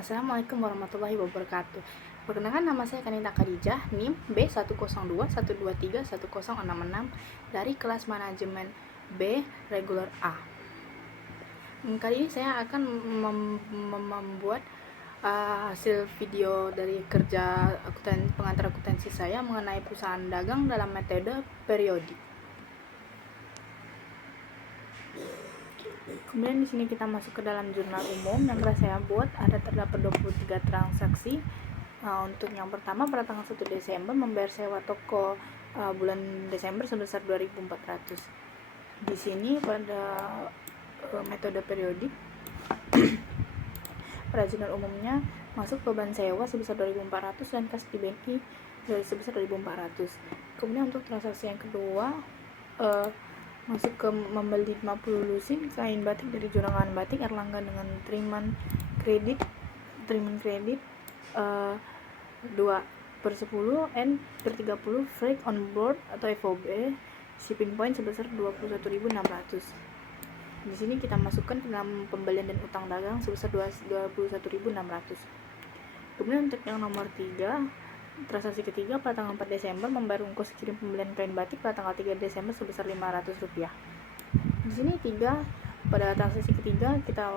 Assalamualaikum warahmatullahi wabarakatuh. Perkenalkan, nama saya Kanita Khadijah, NIM B10212311066 dari kelas manajemen B regular A. Kali ini saya akan membuat hasil video dari kerja pengantar akuntansi saya mengenai perusahaan dagang dalam metode periodik. Kemudian di sini kita masuk ke dalam jurnal umum yang telah saya buat. Terdapat 23 transaksi. Untuk yang pertama, pada tanggal 1 Desember membayar sewa toko bulan Desember sebesar 2.400. Di sini pada metode periodik pada jurnal umumnya masuk beban sewa sebesar 2.400 dan kas di BNI sebesar 2.400. Kemudian untuk transaksi yang kedua, masuk ke membeli 50 lusin kain batik dari Jorangan Batik Erlangga dengan teriman kredit 2/10 N per 30 freight on board atau FOB shipping point sebesar 21.600. Di sini kita masukkan ke dalam pembelian dan utang dagang sebesar 21.600. Kemudian untuk yang nomor 3, transaksi ketiga, pada tanggal 4 Desember membayar ongkos kirim pembelian kain batik pada tanggal 3 Desember sebesar Rp500. Di sini pada transaksi ketiga kita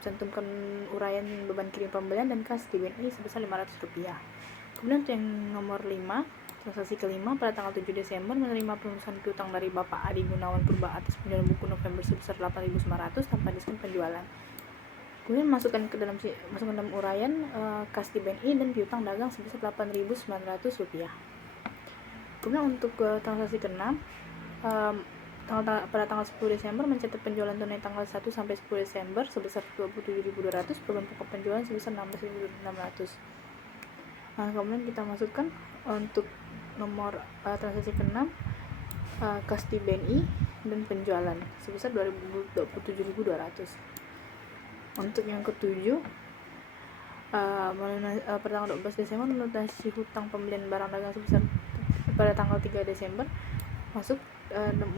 cantumkan uraian beban kirim pembelian dan kas di BNI sebesar Rp500. Kemudian untuk yang nomor 5, transaksi kelima, pada tanggal 7 Desember menerima pemesanan piutang dari Bapak Adi Gunawan Purba atas penjualan buku November sebesar Rp8.900 tanpa diskon penjualan. Kemudian masukkan dalam uraian kas di BNI dan piutang dagang sebesar Rp8.900. Kemudian untuk transaksi ke-6, pada tanggal 10 Desember mencatat penjualan tunai tanggal 1 sampai 10 Desember sebesar Rp27.200, beban pokok penjualan sebesar Rp16.600. Kemudian kita masukkan untuk nomor transaksi ke-6, kas di BNI dan penjualan sebesar Rp27.200. Untuk yang ke-7, pada tanggal 12 Desember melunasi hutang pembelian barang dagang sebesar pada tanggal 3 Desember masuk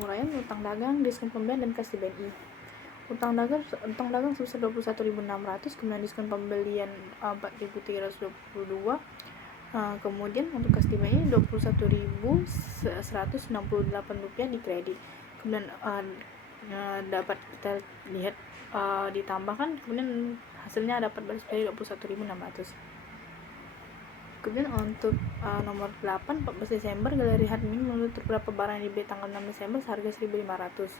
uraian utang dagang, diskon pembelian dan kas di BNI. Utang dagang sebesar Rp21.600, kemudian diskon pembelian Rp4.322. Kemudian untuk kas di BNI Rp21.168 di kredit. Kemudian dapat kita lihat ditambahkan, kemudian hasilnya dapat balas dari Rp21.600. Kemudian untuk nomor 8, 14 Desember Galeri Hadmin menutur beberapa barang yang dibeli tanggal 6 Desember seharga Rp1.500.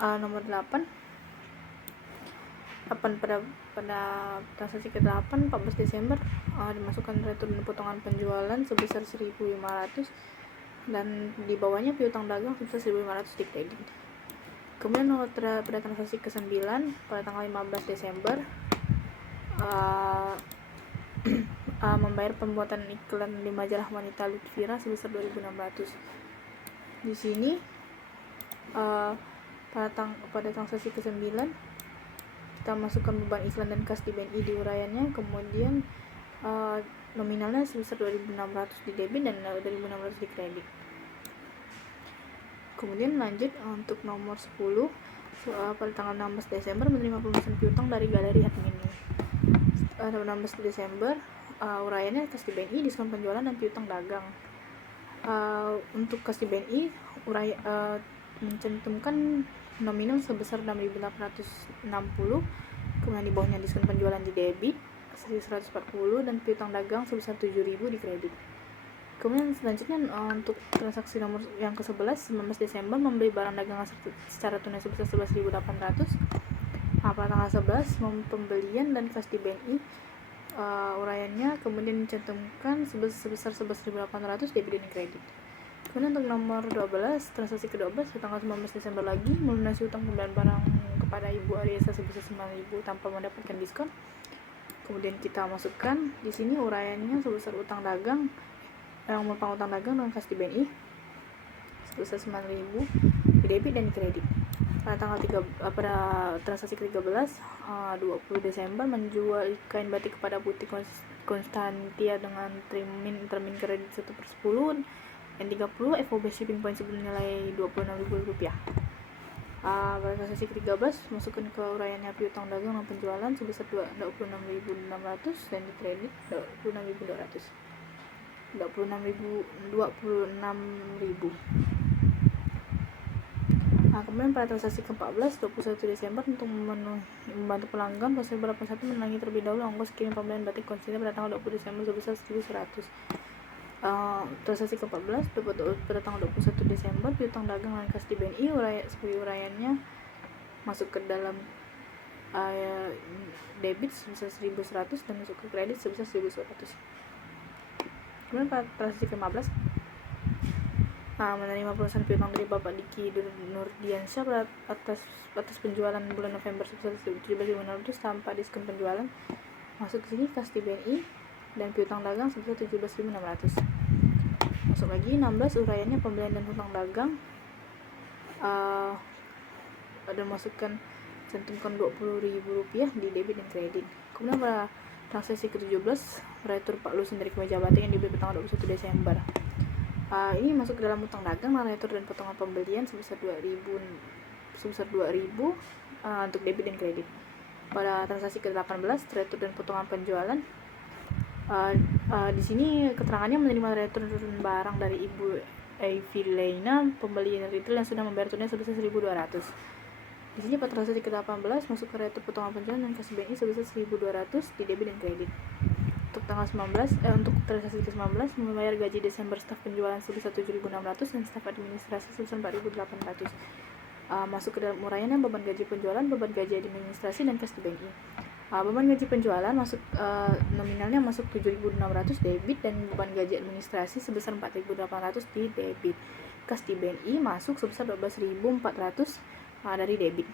Nomor 8 pada transaksi ke-8, 14 Desember dimasukkan retur dan potongan penjualan sebesar Rp1.500 dan di bawahnya piutang dagang sebesar Rp1.500 di kredit. Kemudian pada transaksi ke-9, pada tanggal 15 Desember membayar pembuatan iklan di majalah Wanita Lutfira sebesar Rp2.600. Di sini pada transaksi ke-9 kita masukkan beban iklan dan kas di BNI di uraiannya, kemudian nominalnya sebesar Rp2.600 di debit dan Rp2.600 di kredit. Kemudian lanjut untuk nomor 10, pada tanggal 16 Desember menerima pemesanan piutang dari Galeri Hadmin. 16 Desember uraiannya kas di BNI, diskon penjualan dan piutang dagang. Untuk kas di BNI mencantumkan nominal sebesar Rp6.860, kemudian di bawahnya diskon penjualan di debit Rp140 dan piutang dagang sebesar Rp7.000 di kredit. Kemudian selanjutnya untuk transaksi nomor yang ke-11, 19 Desember membeli barang dagangan secara tunai sebesar Rp11.800. Pada tanggal 11 pembelian dan kas di BNI uraiannya kemudian dicantumkan sebesar Rp11.800 debit dan kredit. Kemudian untuk nomor 12, transaksi ke-12 tanggal 19 Desember lagi melunasi utang pembelian barang kepada Ibu Ariesa sebesar Rp9.000 tanpa mendapatkan diskon. Kemudian kita masukkan di sini uraiannya sebesar utang dagang yang merupakan utang dagang dengan kas di BNI sebesar Rp9.000 di debit dan di kredit. Pada transaksi ke-13, 20 Desember menjual kain batik kepada butik Konstantia dengan termin kredit 1/10 N30 FOB shipping point senilai Rp26.000. Pada transaksi ke-13 masukkan ke uraiannya piutang dagang dan penjualan sebesar 26.600 dan dikredit 26.200. 26.000. Kemudian pada transaksi ke-14 21 Desember untuk membantu pelanggan proses 81 menangi terlebih dahulu ongkos kirim pembelian batik kontainer pada tanggal 20 Desember sebesar 1.100. Transaksi ke-14 pada tanggal 21 Desember piutang dagang dengan kas di BNI sebagai uraiannya masuk ke dalam debit sebesar 1.100 dan masuk ke kredit sebesar 1.100. Kemudian pada transaksi ke-15 menerima perusahaan piutang dari Bapak Diki Nurdiansyah atas penjualan bulan November sebesar 17.500 tanpa diskon penjualan masuk ke sini kas di BNI dan piutang dagang sebesar 17.600. Masuk lagi 16 uraiannya pembelian dan hutang dagang ada masukkan cantumkan Rp20.000 di debit dan kredit. Kemudian pada transaksi ke-17 retur Pak Lusin dari kemeja batik yang dibeli pada tanggal 21 Desember. Ini masuk ke dalam hutang dagang, retur dan potongan pembelian sebesar 2.000 untuk debit dan kredit. Pada transaksi ke-18 retur dan potongan penjualan. Di sini keterangannya menerima retur barang dari Ibu Evi Leina, pembeli retail yang sudah membayar tunai sebesar 1.200. Di sini pada transaksi ke-18 masuk ke retur potongan penjualan dan kas BNI sebesar 1.200 di debit dan kredit. Untuk tanggal 19 untuk transaksi ke-19 membayar gaji Desember staf penjualan sebesar 7.600 dan staf administrasi sebesar 4.800. Masuk ke dalam uraiannya beban gaji penjualan, beban gaji administrasi dan kas di BNI. Beban gaji penjualan masuk nominalnya masuk 7.600 debit dan beban gaji administrasi sebesar 4.800 di debit. Kas di BNI masuk sebesar 12.400 dari debit.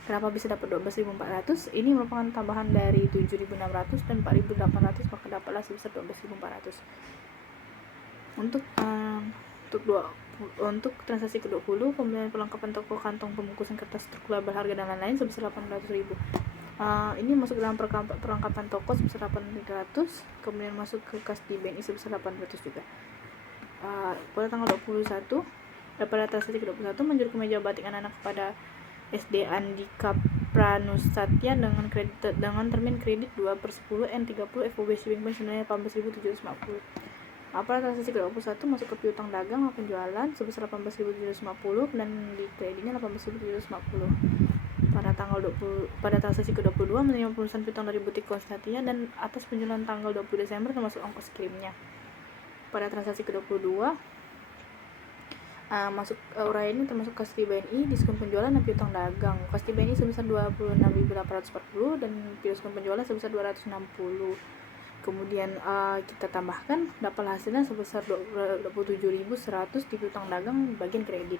Kenapa bisa dapat 12.400? Ini merupakan tambahan dari 7.600 dan 4.800, maka dapatlah sebesar 12.400. Untuk transaksi ke-20 pembelian perlengkapan toko kantong pembungkusan kertas struktural berharga dan lain-lain sebesar 800.000. Ini masuk dalam perlengkapan toko sebesar 800, kemudian masuk ke kas di BNI sebesar 800 juga. Pada tanggal 21 pada transaksi ke-21 menjual kemeja batik anak-anak kepada SD Andika Pranusatya dengan termin kredit 2/10 N30 FOB Shipping Bank senilai 18.750. Pada transaksi ke-21 masuk ke piutang dagang penjualan sebesar 18.750 dan di kreditnya 18.750. Pada transaksi ke-22 menerima perusahaan piutang dari butik Konstantia dan atas penjualan tanggal 20 Desember termasuk ongkos kirimnya. Pada transaksi ke-22 masuk uraian ini termasuk kas di BNI, diskon penjualan dan piutang dagang. Kas di BNI sebesar 26.840 dan diskon penjualan sebesar 260. Kemudian kita tambahkan dapat hasilnya sebesar 27.100 di piutang dagang bagian kredit.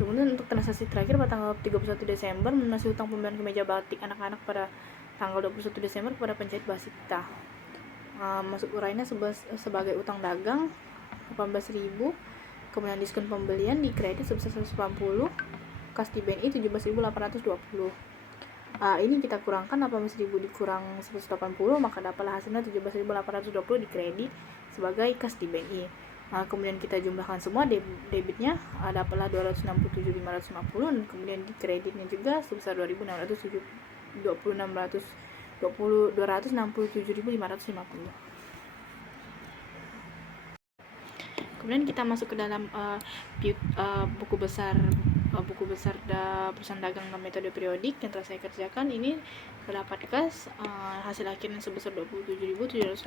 Kemudian untuk transaksi terakhir pada tanggal 31 Desember melunasi hutang pembelian kemeja batik anak-anak pada tanggal 21 Desember kepada penjahit Basita. Masuk uraiannya sebagai utang dagang 18.000, kemudian diskon pembelian di kredit sebesar 180, kas di BNI 17.820. Ini kita kurangkan 18.000 dikurang 180, maka dapatlah hasilnya 17.820 di kredit sebagai kas di BNI. Kemudian kita jumlahkan semua debitnya dapatlah 267.550 dan kemudian di kreditnya juga sebesar 267.550. Kemudian kita masuk ke dalam buku besar perusahaan dagang dan metode periodik yang telah saya kerjakan. Ini terdapat kas hasil akhirnya sebesar 27.787,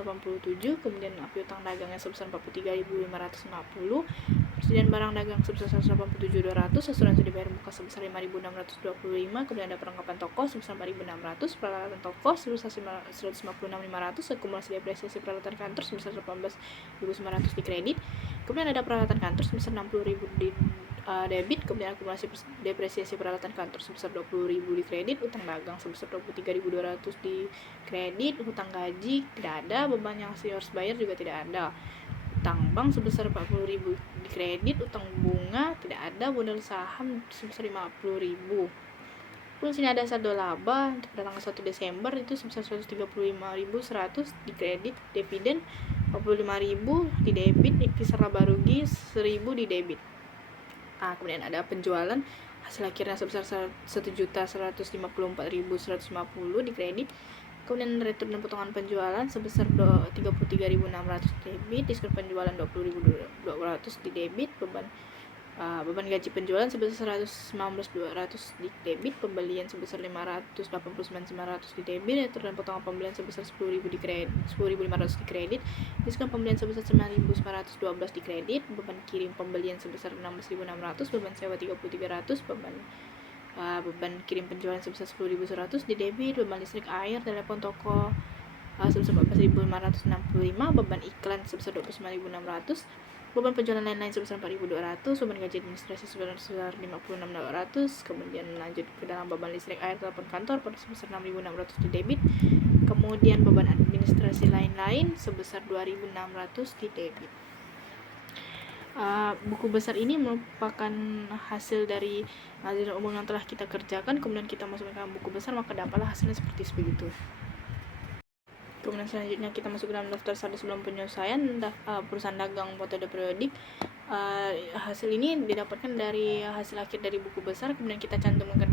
kemudian piutang dagangnya sebesar 43.550, persediaan barang dagang sebesar 187.200, asuransi dibayar muka sebesar 5.625, kemudian ada perlengkapan toko sebesar 4.600, peralatan toko sebesar 156.500, akumulasi depresiasi peralatan kantor sebesar 18.900 di kredit. Kemudian ada peralatan kantor sebesar 60.000 di debit, kemudian akumulasi depresiasi peralatan kantor sebesar 20.000 di kredit, utang dagang sebesar 23.200 di kredit, hutang gaji tidak ada, beban yang harus bayar juga tidak ada, utang bank sebesar 40.000 di kredit, utang bunga tidak ada, modal saham sebesar 50.000. Kemudian sini ada saldo laba untuk pada tanggal 1 Desember itu sebesar 135.100 di kredit, dividen 45.000 di debit, kisar laba rugi 1.000 di debit. Kemudian ada penjualan hasil akhirnya sebesar 1.154.150 di kredit. Kemudian retur dan potongan penjualan sebesar 33.600 debit, diskon penjualan 20.200 di debit, beban gaji penjualan sebesar 119.200 di debit, pembelian sebesar 589.900 di debit, retur dan potongan pembelian sebesar 10.000 di kredit, 10.500 di kredit, diskon pembelian sebesar 9.912 di kredit, beban kirim pembelian sebesar 16.600, beban sewa 3.300, beban kirim penjualan sebesar 10.100 di debit, beban listrik, air, telepon, toko sebesar 14.565, beban iklan sebesar 29.600, beban penjualan lain-lain sebesar 4.200, beban gaji administrasi sebesar 56.200, kemudian lanjut ke dalam beban listrik, air, telepon kantor pada sebesar 6.600 di debit, kemudian beban administrasi lain-lain sebesar 2.600 di debit. Buku besar ini merupakan hasil dari ajaran umum yang telah kita kerjakan, kemudian kita masukkan ke buku besar, maka dapatlah hasilnya seperti begitu. Kemudian selanjutnya kita masuk ke dalam daftar saldo sebelum penyelesaian perusahaan dagang metode periodik. Hasil ini didapatkan dari hasil akhir dari buku besar, kemudian kita cantumkan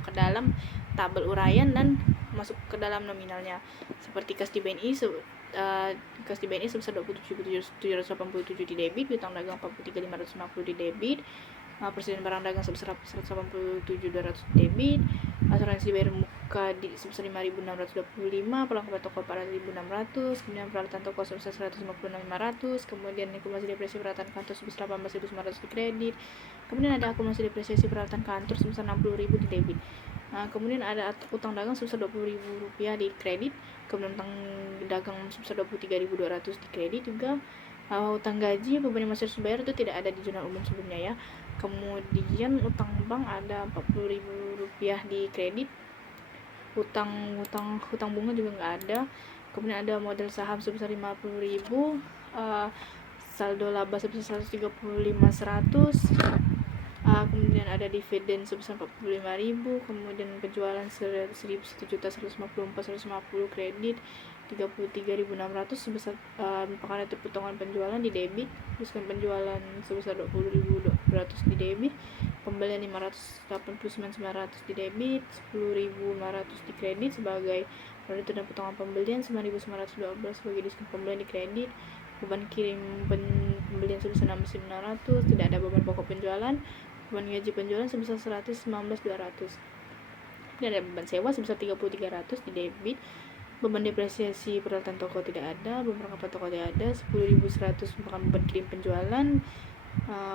ke dalam tabel uraian dan masuk ke dalam nominalnya. Seperti kas di BNI sebesar 27.787 di debit, piutang dagang 43.550 di debit, persediaan barang dagang sebesar 187.200 di debit, asuransi bayar muka sebesar 5.625, perlengkapan toko 4.600, kemudian peralatan toko sebesar 156.500, kemudian akumulasi depresiasi peralatan kantor sebesar 18.900 di kredit, kemudian ada akumulasi depresiasi peralatan kantor sebesar 60.000 di debit. Kemudian ada utang dagang sebesar 20.000 rupiah di kredit, kemudian utang dagang sebesar 23.200 di kredit juga. Utang gaji beban yang masih harus dibayar itu tidak ada di jurnal umum sebelumnya ya. Kemudian utang bank ada 40.000 rupiah di kredit, hutang bunga juga nggak ada. Kemudian ada modal saham sebesar 50.000, saldo laba sebesar 135.100, kemudian ada dividen sebesar 45.000, kemudian penjualan 1.154.150 kredit, 33.600 sebesar merupakan retur potongan penjualan di debit, diskon penjualan sebesar 20.200 di debit, pembelian 589.900 di debit, 10.500 di kredit sebagai retur dan potongan pembelian, 9.912 sebagai diskon pembelian di kredit, beban kirim pembelian sebesar 16.600, tidak ada beban pokok penjualan, beban gaji penjualan sebesar 119.200, dan ada beban sewa sebesar 3.300 di debit, beban depresiasi peralatan toko tidak ada, beban perlengkapan toko tidak ada, 10.100 merupakan beban kirim penjualan,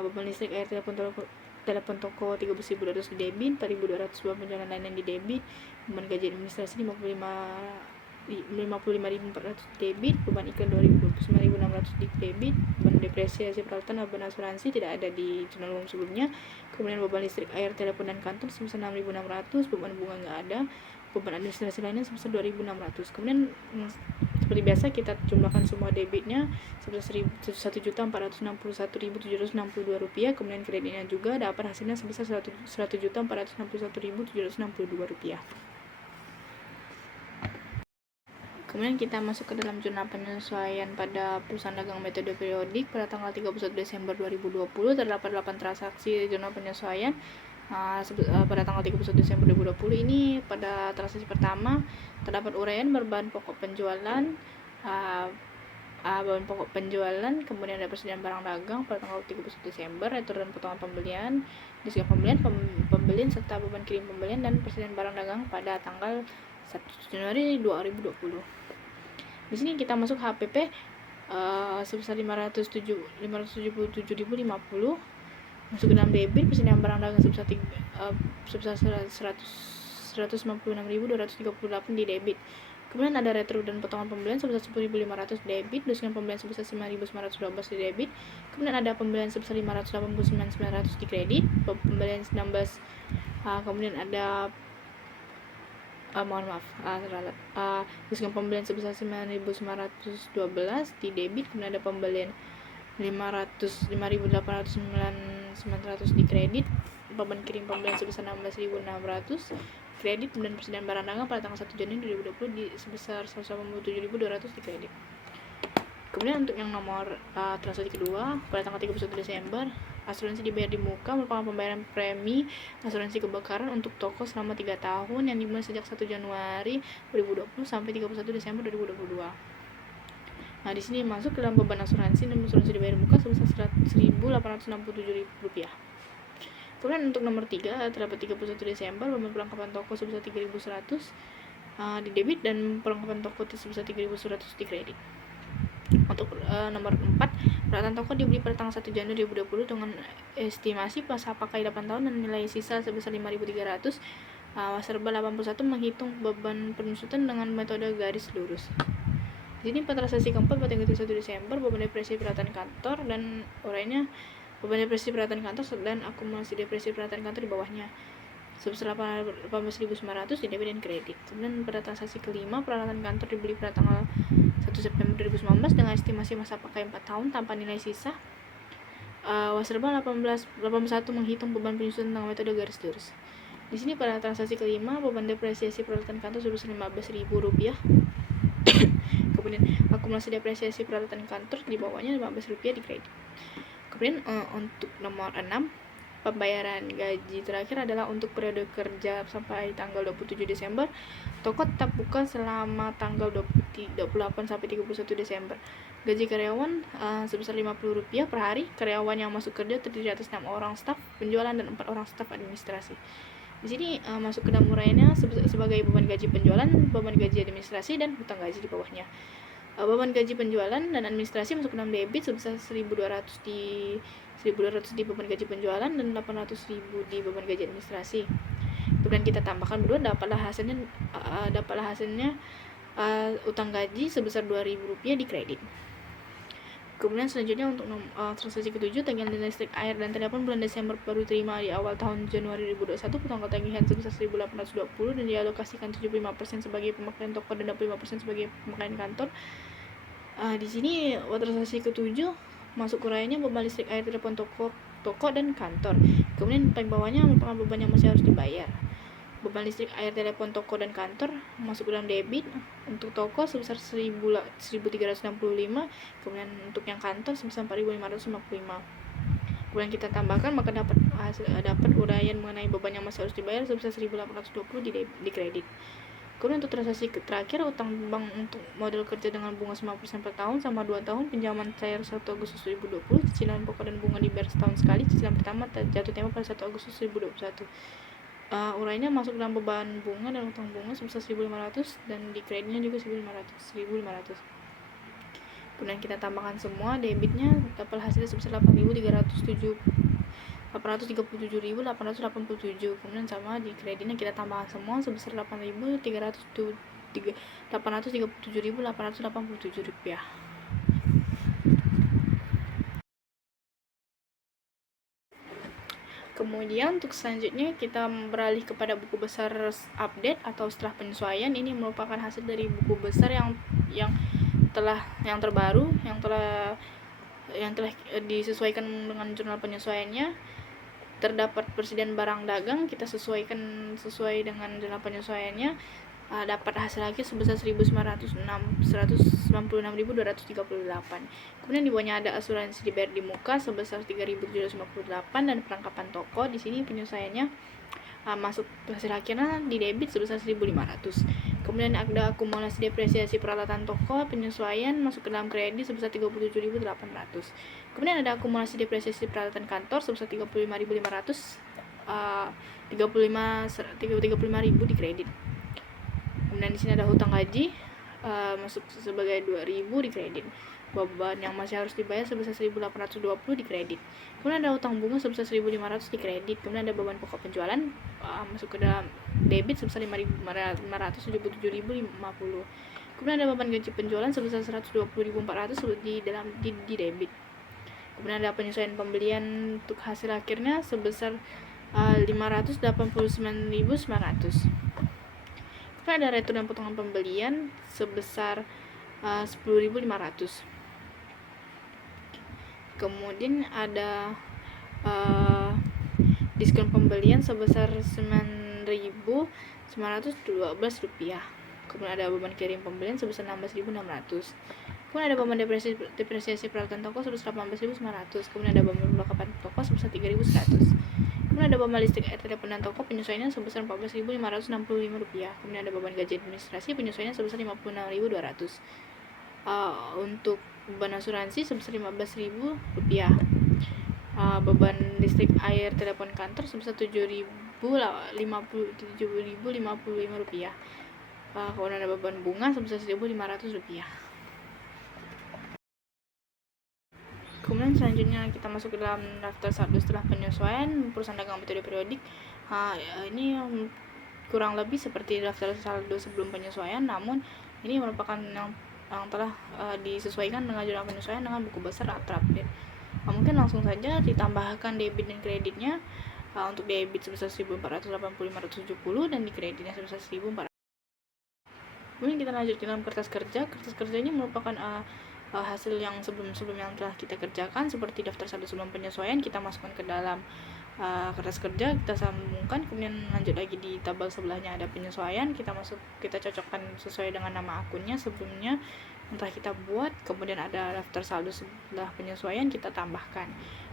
beban listrik, air, telepon toko 13.200 di debit, 4.200 beban penjualan lain di debit, beban gaji administrasi 55.400 di debit, beban iklan 29.600 di debit, beban depresiasi peralatan, beban asuransi tidak ada di jurnal umum sebelumnya, kemudian beban listrik, air, telepon dan kantor sebesar 6.600, beban bunga nggak ada, beban administrasi lainnya sebesar 2.600. Kemudian seperti biasa kita jumlahkan semua debitnya sebesar 1.461.762 rupiah, kemudian kreditnya juga dapat hasilnya sebesar 1.461.762 rupiah. Kemudian kita masuk ke dalam jurnal penyesuaian pada perusahaan dagang metode periodik pada tanggal 31 Desember 2020 terdapat 8 transaksi jurnal penyesuaian. Pada tanggal 31 Desember 2020 ini pada transaksi pertama terdapat uraian berbahan pokok penjualan, bahan pokok penjualan, kemudian ada persediaan barang dagang pada tanggal 31 Desember, retur dan potongan pembelian, diskon pembelian serta beban kirim pembelian dan persediaan barang dagang pada tanggal 1 Januari 2020. Di sini kita masuk HPP sebesar 577.050, masuk ke dalam debit persediaan barang dagang sebesar 156.238 di debit. Kemudian ada retro dan potongan pembelian sebesar 10.500 debit, diskon pembelian sebesar 9.912 di debit. Kemudian ada pembelian sebesar 589.900 di kredit, pembelian 19, kemudian ada diskon pembelian sebesar 9.912 di debit, kemudian ada pembelian 5.809.900 di kredit, beban kirim pembelian sebesar 16.600 kredit, kemudian persediaan barang dagang pada tanggal 1 Januari 2020 di sebesar 187.200 di kredit. Kemudian untuk yang nomor transaksi kedua pada tanggal 31 Desember asuransi dibayar di muka merupakan pembayaran premi asuransi kebakaran untuk toko selama 3 tahun yang dimulai sejak 1 Januari 2020 sampai 31 Desember 2022. Nah, di sini masuk ke dalam beban asuransi dan asuransi dibayar di muka sebesar Rp1.867. Kemudian untuk nomor 3 terdapat 31 Desember beban perlengkapan toko sebesar 3.100 di debit dan perlengkapan toko sebesar 3.100 di kredit. Untuk nomor 4, peralatan toko dibeli pada tanggal 1 Januari 2020 dengan estimasi masa pakai 8 tahun dan nilai sisa sebesar 5.300. Wasserba 81 menghitung beban penyusutan dengan metode garis lurus. Di sini pada transaksi keempat pada tanggal 1 Desember beban depresi peralatan kantor dan urainya beban depresi peralatan kantor dan akumulasi depresi peralatan kantor di bawahnya sebesar 18.900 di debit dan kredit. Kemudian pada transaksi kelima peralatan kantor dibeli pada tanggal 1 September 2019 dengan estimasi masa pakai 4 tahun tanpa nilai sisa. Wasserba 81 menghitung beban penyusutan dengan metode garis lurus. Di sini pada transaksi kelima beban depresiasi peralatan kantor sebesar Rp15.000. Kemudian akumulasi depresiasi peralatan kantor di bawahnya Rp15 di kredit. Kemudian untuk nomor 6 pembayaran gaji terakhir adalah untuk periode kerja sampai tanggal 27 Desember. Toko tetap buka selama tanggal 28 sampai 31 Desember. Gaji karyawan sebesar Rp50 per hari. Karyawan yang masuk kerja terdiri atas 6 orang staf penjualan dan 4 orang staf administrasi. Di sini masuk ke dalam uraiannya sebagai beban gaji penjualan, beban gaji administrasi, dan hutang gaji di bawahnya. Beban gaji penjualan dan administrasi masuk ke dalam debit sebesar 1.200 di beban gaji penjualan dan 800.000 di beban gaji administrasi. Kemudian kita tambahkan berdua dapatlah hasilnya utang gaji sebesar Rp2.000 di kredit. Kemudian selanjutnya untuk transaksi ke-7 tagihan listrik, air, dan telepon bulan Desember baru terima di awal tahun Januari 2021 tanggal tagihan sebesar Rp1.820 dan dialokasikan 75% sebagai pemakaian toko dan 25% sebagai pemakaian kantor. Di sini transaksi ke-7 masuk uraiannya beban listrik, air, telepon, toko dan kantor. Kemudian paling bawahnya merupakan beban yang masih harus dibayar. Beban listrik, air, telepon, toko, dan kantor masuk dalam debit. Untuk toko sebesar 1.365, kemudian untuk yang kantor sebesar 4.555. Kemudian kita tambahkan maka dapat uraian mengenai beban yang masih harus dibayar sebesar 1.820 di kredit. Kemudian untuk transaksi terakhir utang bank untuk modal kerja dengan bunga 5% per tahun sama 2 tahun, pinjaman cair 1 Agustus 2020, cicilan pokok dan bunga dibayar setahun sekali, cicilan pertama jatuh tempo pada 1 Agustus 2021. Urainya masuk dalam beban bunga dan utang bunga sebesar 1.500 dan di kreditnya juga 1.500. Kemudian kita tambahkan semua, debitnya dapat hasilnya sebesar 837.887. Kemudian sama di kreditnya kita tambahkan semua sebesar 837.887 rupiah. Kemudian untuk selanjutnya kita beralih kepada buku besar update atau setelah penyesuaian. Ini merupakan hasil dari buku besar yang terbaru yang telah disesuaikan dengan jurnal penyesuaiannya. Terdapat persediaan barang dagang kita sesuaikan sesuai dengan jurnal penyesuaiannya. Dapat hasil akhir sebesar 196.238. Kemudian di bawahnya ada asuransi dibayar di muka sebesar 3.758 dan perlengkapan toko. Di sini penyesuaiannya masuk hasil akhirnya di debit sebesar 1.500. Kemudian ada akumulasi depresiasi peralatan toko, penyesuaian masuk ke dalam kredit sebesar 37.800. Kemudian ada akumulasi depresiasi peralatan kantor sebesar 35.500, 35.000 di kredit. Kemudian di sini ada hutang gaji masuk sebagai 2.000 di kredit. Beban yang masih harus dibayar sebesar 1.820 di kredit. Kemudian ada hutang bunga sebesar 1.500 di kredit. Kemudian ada beban pokok penjualan masuk ke dalam debit sebesar 5.577.050. Kemudian ada beban gaji penjualan sebesar 120.400 di debit. Kemudian ada penyesuaian pembelian untuk hasil akhirnya sebesar 589.900. Kemudian ada retur dan potongan pembelian sebesar 10.500. Kemudian ada diskon pembelian sebesar 9.912 rupiah. Kemudian ada beban kirim pembelian sebesar 16.600. Kemudian ada beban depresiasi peralatan toko sebesar 18.900. Kemudian ada beban perlengkapan toko sebesar 3.100. Kemudian ada beban listrik air telepon dan toko penyesuaiannya sebesar 14.565 rupiah. Kemudian ada beban gaji administrasi penyesuaiannya sebesar 56.200. Untuk beban asuransi sebesar 15.000 rupiah. Beban listrik air telepon kantor sebesar 7.055 rupiah. Kemudian ada beban bunga sebesar 1.500 rupiah. Kemudian selanjutnya kita masuk ke dalam daftar saldo setelah penyesuaian perusahaan dagang metode periodik. Ini kurang lebih seperti daftar saldo sebelum penyesuaian, namun ini merupakan yang telah disesuaikan dengan jurnal penyesuaian dengan buku besar terupdate. Mungkin langsung saja ditambahkan debit dan kreditnya. Untuk debit sebesar 1.480.570 dan di kreditnya sebesar 1.400. Kemudian kita lanjut ke dalam kertas kerja. Kertas kerja ini merupakan hasil yang sebelum yang telah kita kerjakan, seperti daftar saldo sebelum penyesuaian kita masukkan ke dalam kertas kerja, kita sambungkan, kemudian lanjut lagi di tabel sebelahnya ada penyesuaian, kita cocokkan sesuai dengan nama akunnya sebelumnya yang telah kita buat. Kemudian ada daftar saldo setelah penyesuaian, kita tambahkan.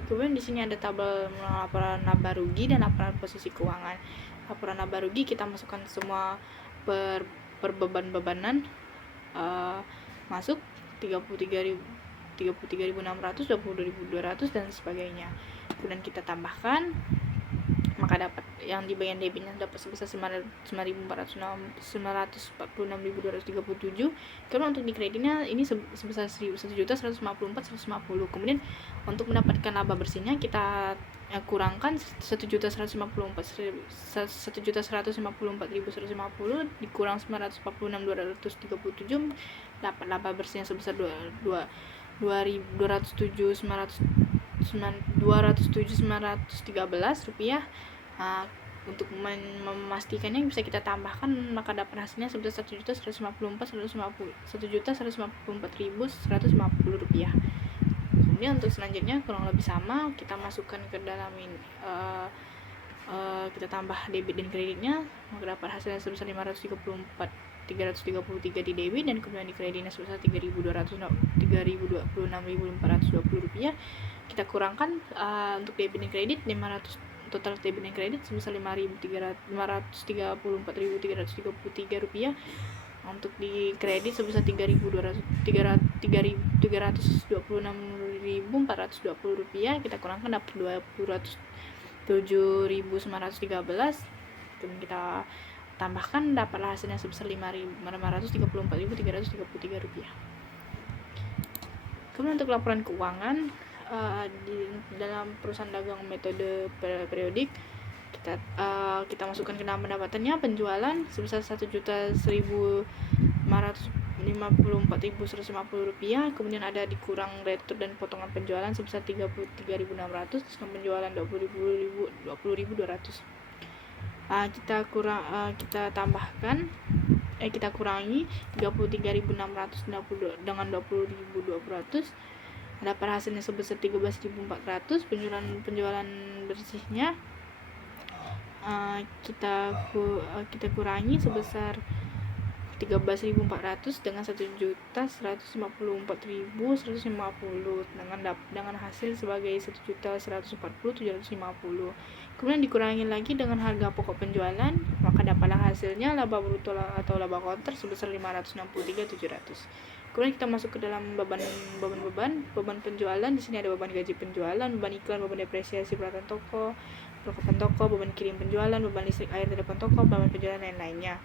Kemudian di sini ada tabel laporan laba rugi dan laporan posisi keuangan. Laporan laba rugi kita masukkan semua per beban-bebanan masuk 33.600, 22.200 dan sebagainya. Kemudian kita tambahkan, maka dapat yang di bagian debitnya dapat sebesar 946.237. Kemudian untuk di kreditnya ini sebesar 1.154.150. Kemudian untuk mendapatkan laba bersihnya kita kurangkan 1.154.150 dikurang 946.237, dapat laba bersihnya sebesar 207.913 rupiah. Untuk memastikannya bisa kita tambahkan, maka dapat hasilnya sebesar 1.154.150 rupiah. Kemudian untuk selanjutnya kurang lebih sama, kita masukkan ke dalam ini, kita tambah debit dan kreditnya, maka dapat hasilnya sebesar 534.333 di debit dan kemudian di kreditnya sebesar 326.420 rupiah. Kita kurangkan untuk debit dan kredit 500, total debit dan kredit sebesar 534.333 rupiah. Untuk di kredit sebesar 326.420 rupiah, kita kurangkan dapat 207.913. kemudian kita tambahkan, dapatlah hasilnya sebesar 534.333 rupiah. Kemudian untuk laporan keuangan di dalam perusahaan dagang metode periodik, kita masukkan ke dalam pendapatannya penjualan sebesar 1.554.150 rupiah. Kemudian ada dikurang retur dan potongan penjualan sebesar 33.600, diskon penjualan 20.200. Kita kurangi 33.660 dengan 20.200, dapat hasilnya sebesar 13.400. penjualan bersihnya kita kurangi sebesar 13.400 dengan 1.154.150 dengan hasil sebagai 1.140.750. Kemudian dikurangi lagi dengan harga pokok penjualan, maka dapatlah hasilnya laba bruto atau laba konter sebesar 563.700. Kemudian kita masuk ke dalam beban penjualan. Di sini ada beban gaji penjualan, beban iklan, beban depresiasi peralatan toko, perlengkapan toko, beban kirim penjualan, beban listrik air telepon toko, beban penjualan lain-lainnya.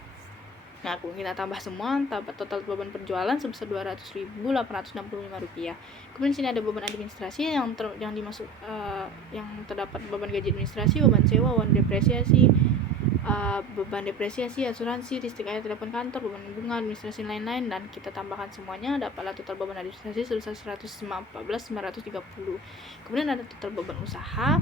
Nah, kita tambah semua, total beban penjualan sebesar 200.865 rupiah. Kemudian sini ada beban administrasi yang dimasuk, yang terdapat beban gaji administrasi, beban sewa, beban depresiasi, asuransi, listrik air telepon kantor, beban bunga, administrasi lain-lain, dan kita tambahkan semuanya, dapatlah total beban administrasi sebesar 114.930. Kemudian ada total beban usaha,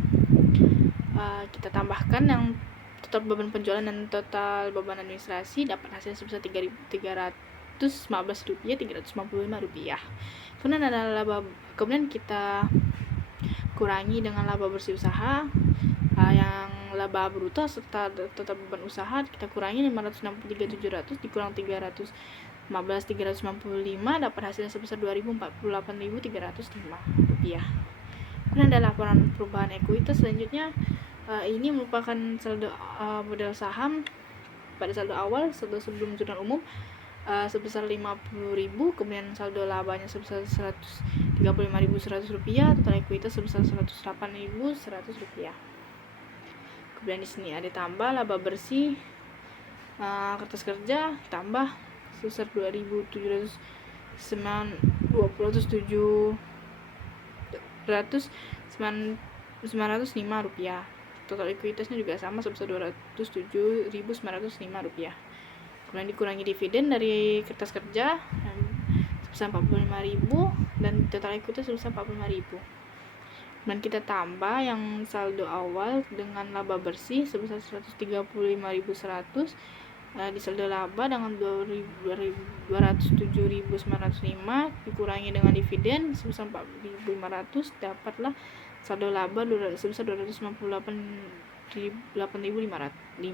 kita tambahkan yang total beban penjualan dan total beban administrasi, dapat hasilnya sebesar 315 rupiah, 355 rupiah. Kemudian kita kurangi dengan laba bersih usaha, yang laba bruto serta total beban usaha kita kurangi 563.700 dikurang 300 15.395, dapat hasilnya sebesar Rp2.048.305. Kemudian ada laporan perubahan ekuitas selanjutnya. Ini merupakan saldo modal saham pada saldo awal, saldo sebelum jurnal umum sebesar 50.000, kemudian saldo labanya sebesar Rp135.100, total ekuitas sebesar Rp108.100. Kemudian di sini ada tambah laba bersih kertas kerja tambah sebesar Rp2.905. Total ekuitasnya juga sama sebesar Rp207.905. Kemudian dikurangi dividen dari kertas kerja sebesar Rp45.000 dan total ekuitas sebesar Rp45.000. Dan kita tambah yang saldo awal dengan laba bersih sebesar Rp135.100, di saldo laba dengan Rp207.905 dikurangi dengan dividen sebesar Rp4.500, dapatlah saldo laba sebesar Rp258.505.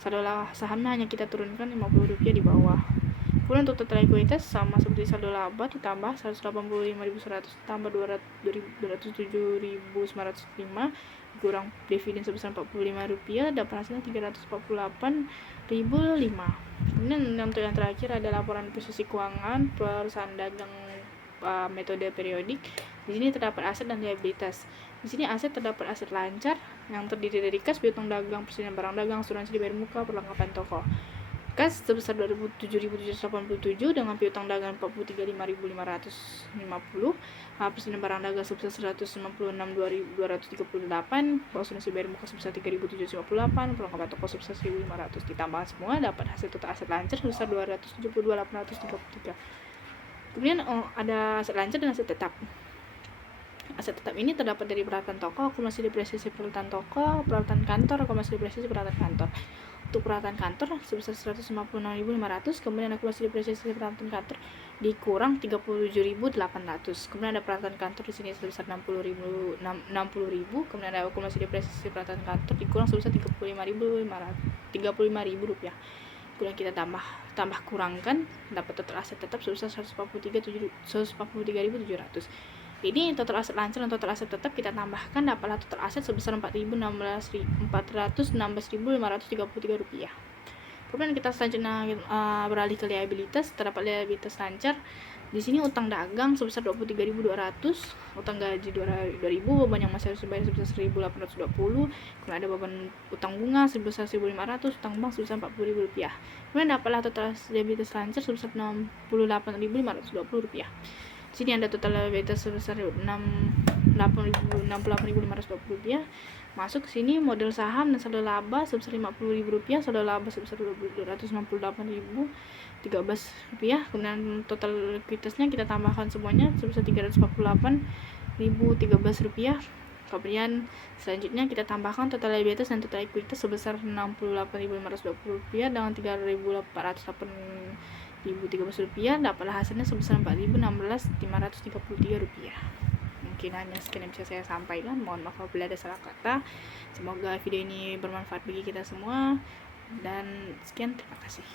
Saldo sahamnya hanya kita turunkan Rp50 di bawah. Kemudian untuk total ekuitas sama seperti saldo laba, ditambah Rp185.100 tambah Rp207.905 kurang dividen sebesar Rp45, dapat hasilnya Rp348.005. Kemudian untuk yang terakhir ada laporan posisi keuangan perusahaan dagang metode periodik. Di sini terdapat aset dan liabilitas. Di sini aset terdapat aset lancar yang terdiri dari kas, piutang dagang, persediaan barang dagang, asuransi dibayar muka, perlengkapan toko. Kas sebesar Rp27.787 dengan piutang dagang Rp43.550, persediaan barang dagang sebesar Rp196.238, asuransi bayar muka sebesar Rp3.758, perlengkapan toko sebesar Rp1.500. Ditambah semua dapat hasil total aset lancar sebesar Rp272.833. Kemudian ada aset lancar dan aset tetap. Aset tetap ini terdapat dari peralatan toko, akumulasi depresiasi peralatan toko, peralatan kantor, akumulasi depresiasi peralatan kantor. Untuk peralatan kantor sebesar Rp156.500, kemudian akumulasi depresiasi peralatan kantor dikurang Rp37.800. Kemudian ada peralatan kantor di sini sebesar Rp60.000, kemudian ada akumulasi depresiasi peralatan kantor dikurang sebesar Rp35.000. Kemudian kita tambah kurangkan, dapat total aset tetap sebesar Rp143.700. Ini total aset lancar dan total aset tetap kita tambahkan, dapatlah total aset sebesar Rp416.533. Kemudian kita selanjutnya beralih ke liabilitas. Terdapat liabilitas lancar. Di sini utang dagang sebesar Rp23.200, utang gaji Rp2.000, beban yang masih harus dibayar sebesar Rp1.820, kemudian ada beban utang bunga sebesar Rp1.500, utang bank sebesar Rp40.000. Kemudian dapatlah total liabilitas lancar sebesar Rp68.520. Di sini ada total liabilitas sebesar Rp68.520. Masuk ke sini modal saham dan saldo laba sebesar Rp50.000, saldo laba sebesar Rp268.013. Kemudian total ekuitasnya kita tambahkan semuanya sebesar Rp340.013. Kemudian selanjutnya kita tambahkan total liabilitas dan total ekuitas sebesar Rp68.520 dengan Rp3.408.013, dapatlah hasilnya sebesar Rp4.016.533. Mungkin hanya sekian yang bisa saya sampaikan. Mohon maaf apabila ada salah kata. Semoga video ini bermanfaat bagi kita semua, dan sekian, terima kasih.